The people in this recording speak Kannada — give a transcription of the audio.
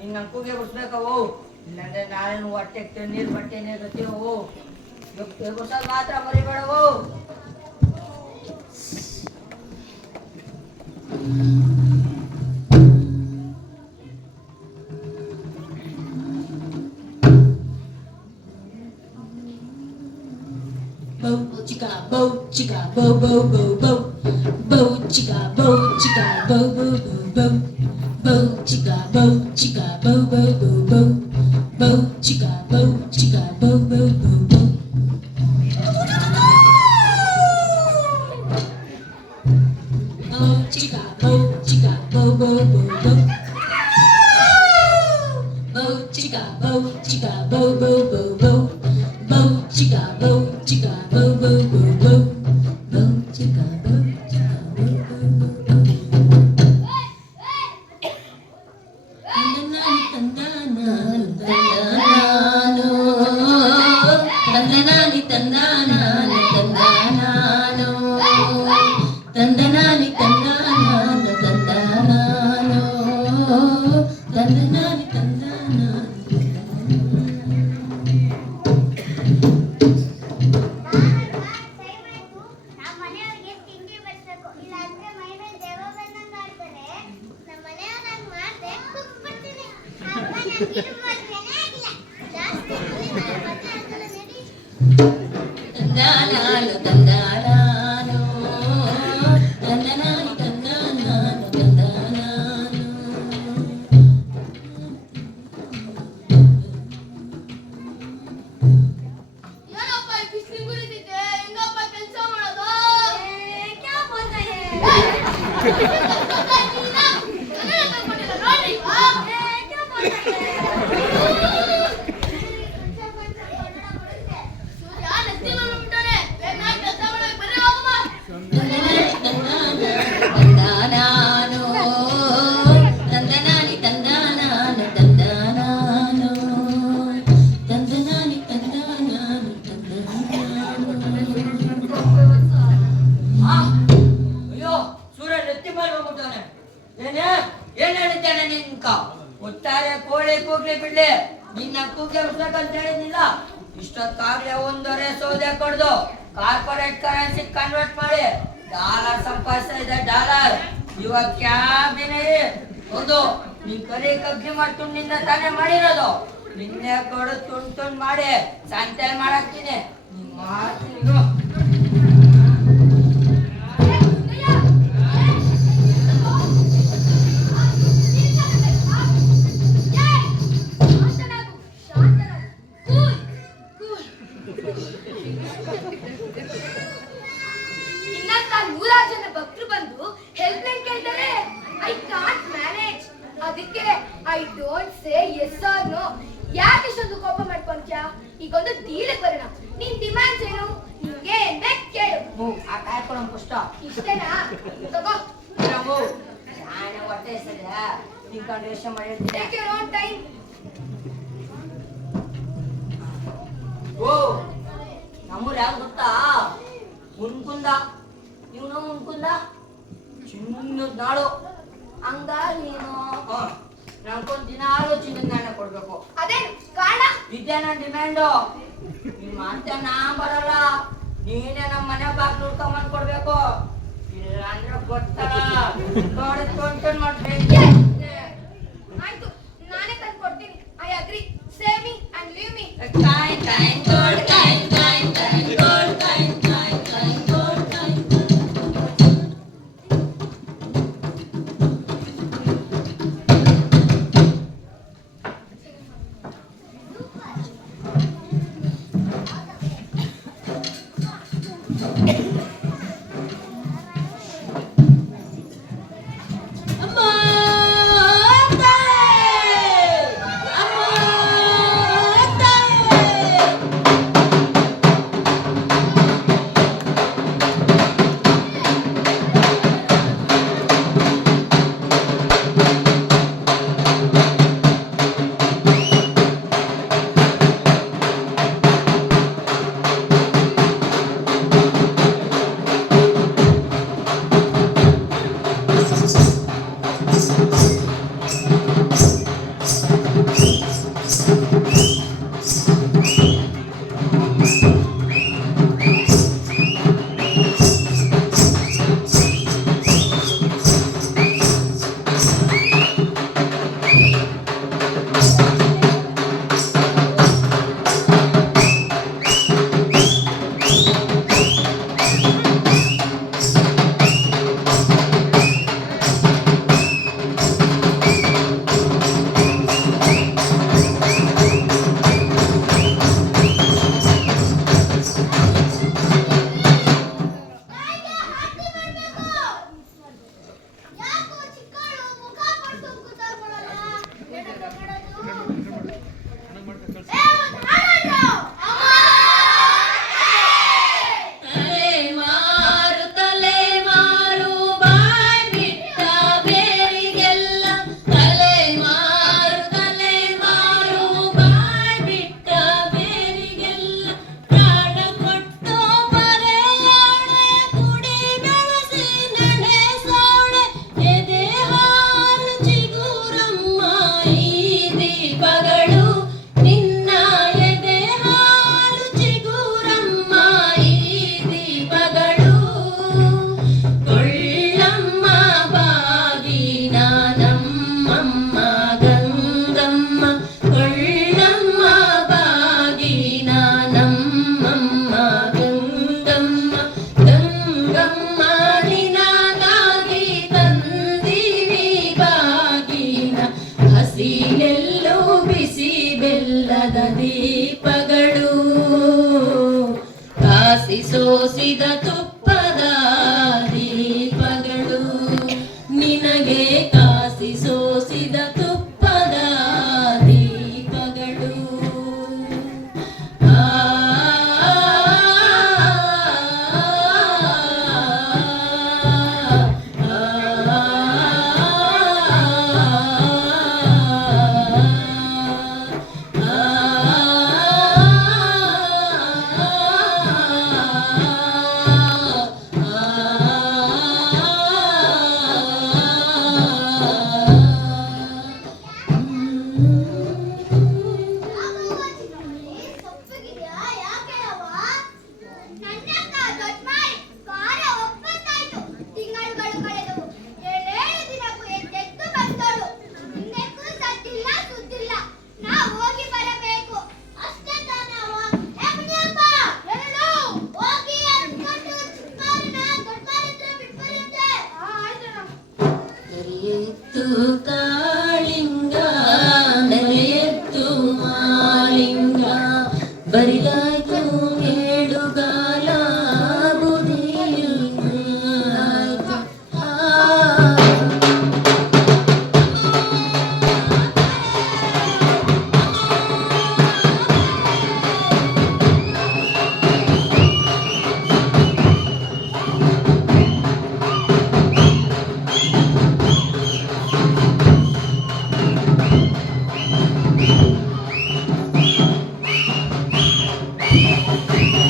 ನಿನ್ನ ಕೂಗೆ ಬಿಡ್ಸ್ಬೇಕವು ಇಲ್ಲಾಂದ್ರೆ ನಾಳೆ ಹೊಟ್ಟೆ ತಣ್ಣೀರ್ ಬಟ್ಟೆನೇ ಗತಿಯವು ಬಿಡ್ಸೋದ್ ಮಾತ್ರ ಮರಿಬೇಡವು. Chica, bo, chica, bo, bo, bo, bo, bo, chica, bo, bo, bo, bo, bo, bo, chica, bo, bo, bo, bo, bo, bo, chica, bo, bo, bo, bo, bo. Oh, chica, bo, bo, bo, bo, bo. Oh, chica, bo, bo, bo, bo, bo. Bo, chica, bo, bo, bo, bo, bo. Bo, chica, bo, bo, bo, bo, bo. Tandanani, tandanani, tandanano. Tandanani, tandanano, tandanano. Tandanani, tandanano. Tandanano, tandanano, tandanani, tandanano, tandanano. ಏನಪ್ಪ ಈ ಬಿಸಿಲು ಗುರಿತಿದ್ದೆ ಹೆಂಗಪ್ಪ ಕೆಲಸ ಮಾಡೋದು? ಕ್ಯಾ ಬೋಲ್ತಾ ಹೈ? ಅಯ್ಯೋ ಸೂರ್ಯ ನೆತ್ತಿ ಮೇಲೆ ಹೋಗ್ಬಿಟ್ಟವನೆ. ಏನ್ ಹೇಳಿದ್ದಾನೆ ನಿನ್ಕ? ಒಟ್ಟಾರೆ ಕೋಳಿ ಕೂಗ್ಲಿ ಬಿಡ್ಲಿ, ನಿನ್ನ ಕೂಗ್ಗೆ ಬಿಡ್ಬೇಕಂತ ಹೇಳಿದ್ನಿಲ್ಲ. ಇಷ್ಟೊತ್ತಾಗ್ಲೇ ಒಂದೊರೆ ಸೌದೆ ಕೊಡ್ದು ಕಾರ್ಪೊರೇಟ್ ಕರೆನ್ಸಿ ಕನ್ವರ್ಟ್ ಮಾಡಿ ಡಾಲರ್ ಸಂಪಾದಿಸ್ತಾ ಇದೆ. ಡಾಲರ್ ಇವಾಗ ಕ್ಯಾಬಿನೇ ಹೌದು. ನೀನ್ ಕರಿ ಕಬ್ಜಿ ಮಾಡ್ಕೊಂಡು ನಿನ್ನ ತಾನೇ ಮಾಡಿರೋದು. ನಿನ್ನೆ ಕೊಡು ತುಂಡ್ ಮಾಡಿ ಸಂತೆ ಮಾಡಾಕ್ತೀನಿ. ನೀನ್ ಮಾಡ್ತೀನಿ. ಇನ್ನತ್ತ 100 ಜನ ಭಕ್ತರು ಬಂದು ಹೆಲ್ಪ್ ಲೈನ್ ಕೇಳ್ತಾರೆ. I can't manage. ಅದಕ್ಕೆ I don't say yes or no. ಯಾಕೆ ಇಷ್ಟೊಂದು ಕೋಪ ಮಾಡ್ಕೊಂತ್ಯಾ? ಈಗೊಂದು ಡೀಲಿಗೆ ಬರೋಣ. ನಿನ್ ಡಿಮ್ಯಾಂಡ್ಸ್ ಏನು? ನಿಂಗೆ ಏನ್ ಬೇಕು ಕೇಳು. ಆ ಕಾಯ್ಕೊಳಂ ಪುಷ್ಟ ಇಷ್ಟೇನಾ? ತಗೋ. ನಾನು ಹೊಟ್ಟೆ ಹೆಸರಿದೆ ನೀನ್ ಕಂಡ್ರೇಷನ್ ಮಾಡಿರ್ತೀನಿ. Take your own time. ಓ ನಮ್ಮೂರು ಯಾರು ಗೊತ್ತಾ? ಮುನ್ಕುಂದ. ಇವನು ಮುನ್ಕುಂದ ಚಿನ್ನದ ನಾಡು. ಹಂಗಾಗಿ ನೀನು ನಂಗೊಂದು ದಿನಾಲು ಚಿನ್ನದ ನಾಣ್ಯ ಕೊಡ್ಬೇಕು. ಅದೇನು ಕಾರಣ? ಇದೇ ನನ್ನ ಡಿಮ್ಯಾಂಡು. ನೀನ್ ಮಾಡ್ತೇನೆ, ನಾ ಬರಲ್ಲ. ನೀನೇ ನಮ್ಮ ಮನೆ ಬಾಗ್ಲು ಹುಡ್ಕೊಂಬಂದ್ ಕೊಡ್ಬೇಕು. ಇಲ್ಲ ಅಂದ್ರೆ ಗೊತ್ತಲ್ಲ ನೋಡಿ ತೊಂಟನ್ ಮಾಡ್ಬೇಕು. ಆಯ್ತು, ನಾನೇ ತಂದು ಕೊಡ್ತೀನಿ. I agree. Save me and leave me. ಕಾಯ್ ಕಾಯ್ ಗೋಡ್ ಕಾಯ್ ಕಾಯ್ ಕಾಯ್ ಗೋಡ್ ಕಾಯ್ ಕಾಯ್ ಕಾಯ್ ಗೋಡ್ ಕಾಯ್. ಸೋಸಿದ ತುಪ್ಪದ ದೀಪಗಳು ನಿನಗೆ ಕಾಸಿ ಸೋಸಿದ ತುಪ್ಪದ ದೀಪಗಳು ಸೊಪ್ಪಗಿದ್ಯಾ ಯಾಕೆ ಅವ್ವ? ನನ್ನಕ್ಕ ದೊಡ್ಡಮಾಯಿ ವಾರ ಒಪ್ಪತ್ತಾಯ್ತು. ತಿಂಗಳುಗಳು ಕಳೆದವು. 7 ದಿನಕ್ಕೂ ಎದ್ದೆದ್ದು ಬಂದಳು. ಹಿಂದೆಕ್ಕೂ ಸದ್ದಿಲ್ಲ ಸುದ್ದಿಲ್ಲ. ನಾ ಹೋಗಿ ಬರಬೇಕು. ಅಷ್ಟೇ ತಾನೇ ಅವ್ವ? ಏ ಮುನಿಯಪ್ಪ, ಹೇಳು. ಹೋಗಿ ಎತ್ಕೊಂಡು ಚಿಕ್ಕಮ್ಮನ ದೊಡ್ಡಮ್ಮನ ಹತ್ರ ಬಿಟ್ಬರಂತೆ. ಕರಿಯಿತ್ತು